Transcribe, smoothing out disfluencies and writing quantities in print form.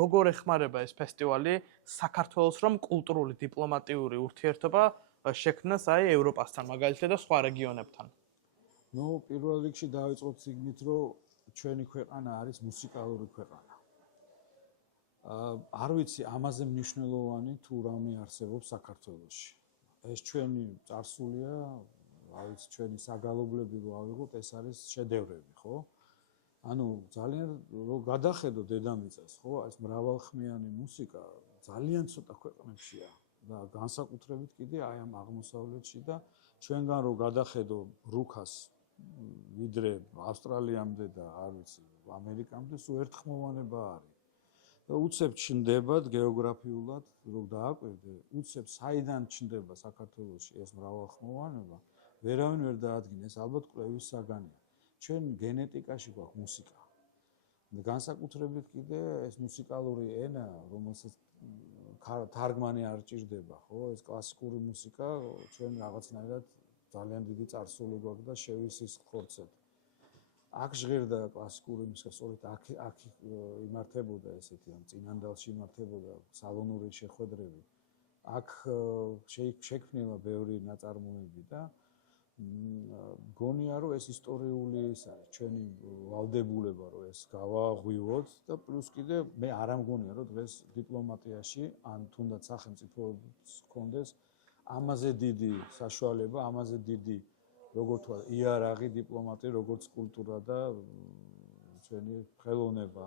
როგორ ეხმარება ეს ფესტივალი საქართველოს რომ კულტურული დიპლომატიური ურთიერთობა შექმნას ევროპასთან, მაგალითად და სხვა რეგიონებთან? ნუ პირველ რიგში დავიწყოთ იქით, რომ ჩვენი ქვეყანა არის მუსიკალური ქვეყანა. არ ვიცი ამაზე მნიშვნელოვანი თუ რამე არსებობს საქართველოში. ეს ჩვენი წარსულია, რა ვიცი, ჩვენი საგალობლები რო ავიღოთ, ეს არის შედევრები, ხო? ანუ ძალიან რო გადახედო დედამიწას, ხო, ეს მრავალხმიანი მუსიკა ძალიან ცოტა ქვეყნებშია და განსაკუთრებით კიდე აი ამ აღმოსავლეთში და ჩვენგან რო გადახედო რუქას ვიდრე ავსტრალიამდე და არ ვიცი, ამერიკამდე სულ ერთხმოვანება არის. და უცებ ჩნდებათ გეოგრაფიულად, რო დააკვირდე, უცებ საიდან ჩნდება საქართველოში ეს მრავალხმოვანება, ვერავინ ვერ დაადგინეს, ალბათ კვლევის საგანია. ჩვენ გენეტიკაში გვაქვს მუსიკა. განსაკუთრებით კიდე ეს მუსიკალური ენა, რომელსაც თარგმანი არ ჭირდება, ხო? ეს კლასიკური მუსიკა ჩვენ რაღაცნაირად ძალიან დიდი წარსული გვაქვს და შევისის ხორცად. აქ ჟღერდა კლასიკური მუსიკა, სწორედ აქ იმართებოდა ესეთი, რომ წინანდალში იმართებოდა სალონური შეხვედრები. აქ შექმნილა ბევრი ნაწარმოები და მგონია რომ ეს ისტორიული ის არის ჩვენი ვალდებულება რომ ეს გავაღვივოთ და პლუს კიდე მე არ ამგონია რომ დღეს დიპლომატიაში ან თუნდაც სახელმწიფოებს ჰქონდეს ამაზე დიდი საშუალება, ამაზე დიდი როგორ თქვა იარაღი დიპლომატია როგორც კულტურა და ჩვენი ხელოვნება